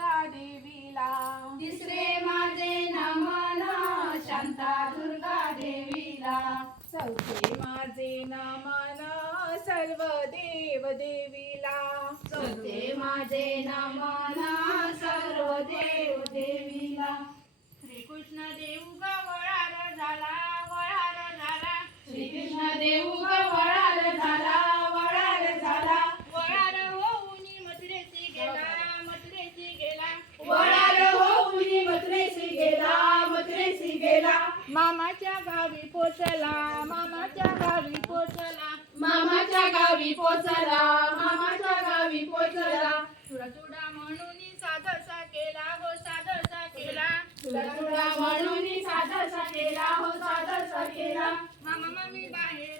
दुर्गा देवीला. तिसरे माझे नमन शांता दुर्गा देवीला. चौथे माझे नमन सर्व देव देवीला. चौथे माझे नमन सर्व देव देवीला. श्रीकृष्ण देव वळार झाला वळार झाला. श्रीकृष्ण देव वळार झाला वळार झाला. वळार होऊन मथुरेशी गेला मथुरेशी गेला. वळार होऊन मथुरेशी गेला मथुरेशी गेला. मामाच्या गावी पोचला मामाच्या गावी पोचला. मामाच्या गावी पोचला मामाच्या गावी पोचला. चुडा चुडा म्हणून साधसा केला हो साधसा केला. तुला म्हणून साधसा केला हो साधसा केला. मामा मामी बाहेर